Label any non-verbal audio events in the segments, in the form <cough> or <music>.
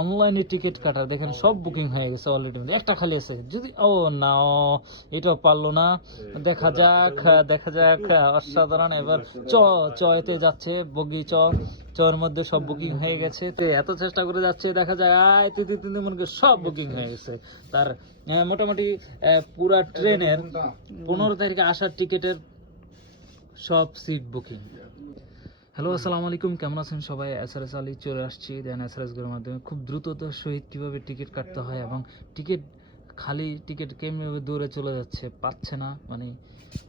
অনলাইনে টিকিট কাটার দেখেন সব বুকিং হয়ে গেছে অলরেডি একটা খালি আছে। যদি ও না এটাও পারল না। দেখা যাক দেখা যাক অসাধারণ। এবার চ চয়েতে যাচ্ছে বগি চ। চর মধ্যে সব বুকিং হয়ে গেছে। তো এত চেষ্টা করে যাচ্ছে দেখা যায় আয় তিতি তিতি মনে করে সব বুকিং হয়ে গেছে। তার মোটামুটি আহ, পুরা ট্রেনের পনেরো তারিখে আসার টিকিটের সব সিট বুকিং হ্যালো আসসালামু আলাইকুম কেমন আছেন সবাই? এস আর এস আলী চলে আসছি। দেন এস আর এসগুলোর মাধ্যমে খুব দ্রুততার সহিত কীভাবে টিকিট কাটতে হয় এবং টিকিট খালি টিকিট কেমভাবে দূরে চলে যাচ্ছে পাচ্ছে না মানে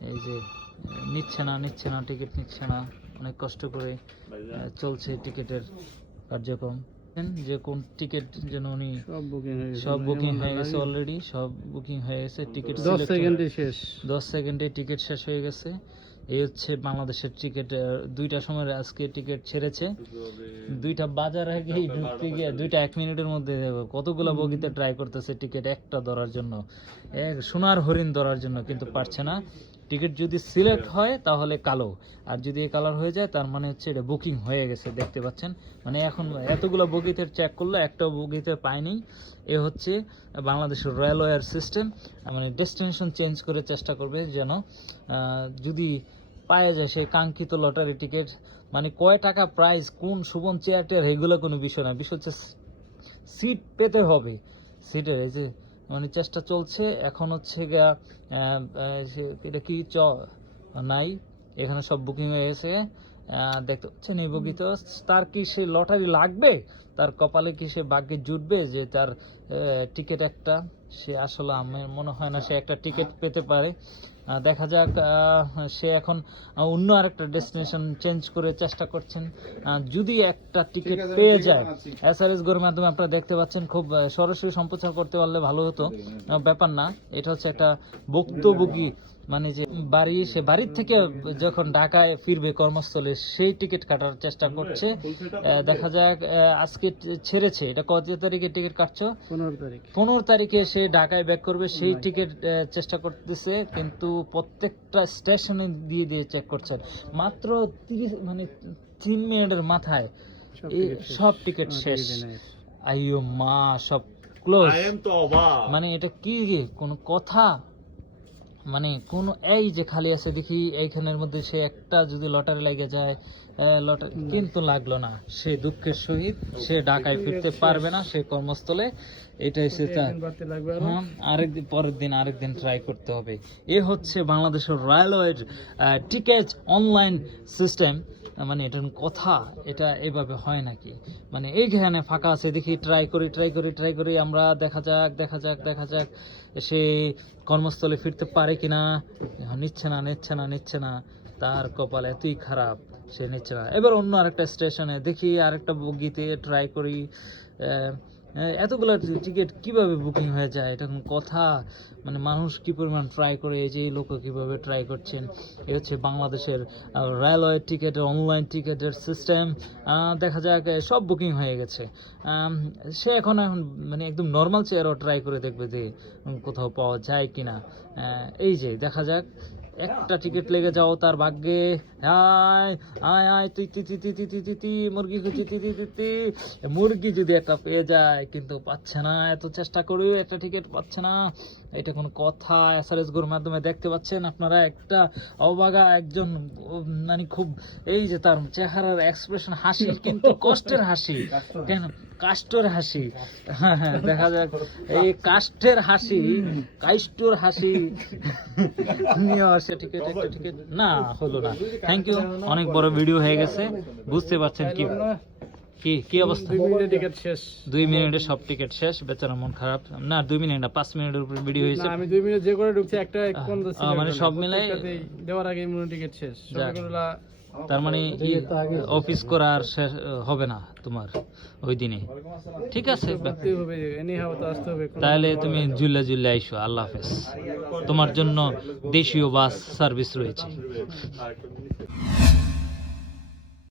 এই যে নিচ্ছে না নিচ্ছে না টিকিট নিচ্ছে না অনেক কষ্ট করে চলছে টিকিটের কার্যক্রম। যে কোন টিকিট যেন উনি সব বুকিং গেছে। সব বুকিং হয়ে গেছে অলরেডি সব বুকিং হয়ে গেছে টিকিট দশ সেকেন্ডে শেষ। দশ সেকেন্ডে টিকিট শেষ হয়ে গেছে। এই হচ্ছে বাংলাদেশের টিকিট দুইটা সময় আজকে টিকিট ছেড়েছে। দুইটা বাজার আগেই ঢুকতে গিয়ে দুইটা এক মিনিটের মধ্যে কতগুলো বগিতে ট্রাই করতেছে টিকিট একটা ধরার জন্য। এক সোনার হরিণ ধরার জন্য কিন্তু পারছে না। টিকিট যদি সিলেক্ট হয় তাহলে কালো। আর যদি এই কালার হয়ে যায় তার মানে হচ্ছে এটা বুকিং হয়ে গেছে দেখতে পাচ্ছেন? মানে এখন এতগুলো বগিতে চেক করল একটা বগিতে পায়নি। এ হচ্ছে বাংলাদেশের রেলওয়ের সিস্টেম মানে ডেস্টিনেশন চেঞ্জ করে চেষ্টা করবে যেন যদি পাওয়া যায় সেই কাঙ্ক্ষিত লটারি টিকিট। মানে কয় টাকা প্রাইস কোন সুবন চেয়ার এগুলো কোনো বিষয় না। বিষয় হচ্ছে সিট পেতে হবে। সিটের এই যে মানে চেষ্টা চলছে। এখন হচ্ছে সে- এটা কি চ, নাই। এখানে সব বুকিং হয়ে গেছে। দেখতে এই বগিতে তার কি সে লটারি লাগবে? তার কপালে কি সে ভাগ্যে জুটবে যে তার টিকিট একটা? সে আসলে আমার মনে হয় না সে একটা টিকিট পেতে পারে। দেখা যাক সে এখন অন্য আরেকটা ডেস্টিনেশন চেঞ্জ করে চেষ্টা করছেন। যদি একটা টিকিট পেয়ে যায় এস আর এস গোর মাধ্যমে আপনারা দেখতে পাচ্ছেন খুব সরাসরি সম্প্রচার করতে পারলে ভালো হতো। ব্যাপার না এটা হচ্ছে একটা ভুক্তভোগী মানে যে বাড়ি সে বাড়ির থেকে যখন ঢাকায় ফিরবে কর্মস্থলে সেই টিকিট কাটার চেষ্টা করছে। আহ, দেখা যাক আজকে ছেড়েছে। এটা কত তারিখে টিকিট কাটছো? পনেরো তারিখ। পনেরো তারিখে সে ঢাকায় ব্যাক করবে সেই টিকিট চেষ্টা করতেছে কিন্তু প্রত্যেকটা স্টেশনে দিয়ে দিয়ে চেক করছেন মাত্র তিরিশ মানে তিন মিনিটের মাথায় সব টিকিট শেষ। নেই। আইয়ো মা সব ক্লোজ মানে এটা কি কোন কথা? মানে কোন এই যে খালি আছে দেখি এইখানের মধ্যে সে একটা যদি লটারি লেগে যায় লটারি কিন্তু লাগল না। সে দুঃখের সহিত সে ঢাকায় ফিরতে পারবে না সে কর্মস্থলে। এটাই সে। হ্যাঁ, আরেকদিন পরের দিন আরেকদিন ট্রাই করতে হবে। এ হচ্ছে বাংলাদেশের রেলওয়ের টিকেট অনলাইন সিস্টেম মানে এটার কথা, এটা এভাবে হয় নাকি? মানে এইখানে ফাঁকা আছে, দেখি ট্রাই করি ট্রাই করি ট্রাই করি, আমরা দেখা যাক দেখা যাক দেখা যাক, সে কর্মস্থলে ফিরতে পারে কিনা? নিচ্ছে না নিচ্ছে না নিচ্ছে না। তার কপাল এতই খারাপ, সে নিচ্ছে না। এবার অন্য আরেকটা স্টেশনে দেখি আরেকটা বগিতে ট্রাই করি এতগুলো টিকিট কীভাবে বুকিং হয়ে যায়? এটা কোনো কথা? মানে মানুষ কি পরিমাণ ট্রাই করে? এই যে এই লোক কীভাবে ট্রাই করছেন? এ হচ্ছে বাংলাদেশের রেলওয়ে টিকিটের অনলাইন টিকিটের সিস্টেম দেখা যাক সব বুকিং হয়ে গেছে। সে এখন এখন মানে একদম নর্মাল চেয়ারও ট্রাই করে দেখবে যে কোথাও পাওয়া যায় কি না এই যে দেখা যাক। একটা টিকিট লেগে যাও তার ভাগ্যে তুই মুরগি মুরগি যদি একটা পেয়ে যায় কিন্তু পাচ্ছে না এত চেষ্টা করেও একটা টিকিট পাচ্ছে না এটা কোনো কথা এসআরএসগুলোর মাধ্যমে দেখতে পাচ্ছেন আপনারা। একটা অবাগা একজন মানে খুব এই যে তার চেহারার এক্সপ্রেশন হাসি <laughs> কিন্তু কষ্টের হাসি। কেন? কাষ্টের হাসি। হ্যাঁ হ্যাঁ দেখা যাক। এই কাষ্টের হাসি কাষ্টোর হাসি। নিয়ে আসে টিকিট একটা টিকিট। না হলো না। থ্যাংক ইউ অনেক বড় ভিডিও হয়ে গেছে। বুঝতে পারছেন কি কি কি অবস্থা? দুই মিনিটে সব টিকিট শেষ বেচারা মন খারাপ। না দুই মিনিট না পাঁচ মিনিটের উপরে ভিডিও হয়েছে। আমি দুই মিনিট যে করে ঢুকছি একটা মানে সব মিলাই- দেওয়ার আগে মনে টিকিট শেষ। তার মানে অফিস করা আর শেষ হবে না তোমার ওই দিনে। ঠিক আছে তাহলে তুমি জুল্লা জুল্লা আইসো আল্লাহ হাফেজ। তোমার জন্য দেশীয় বাস সার্ভিস রয়েছে।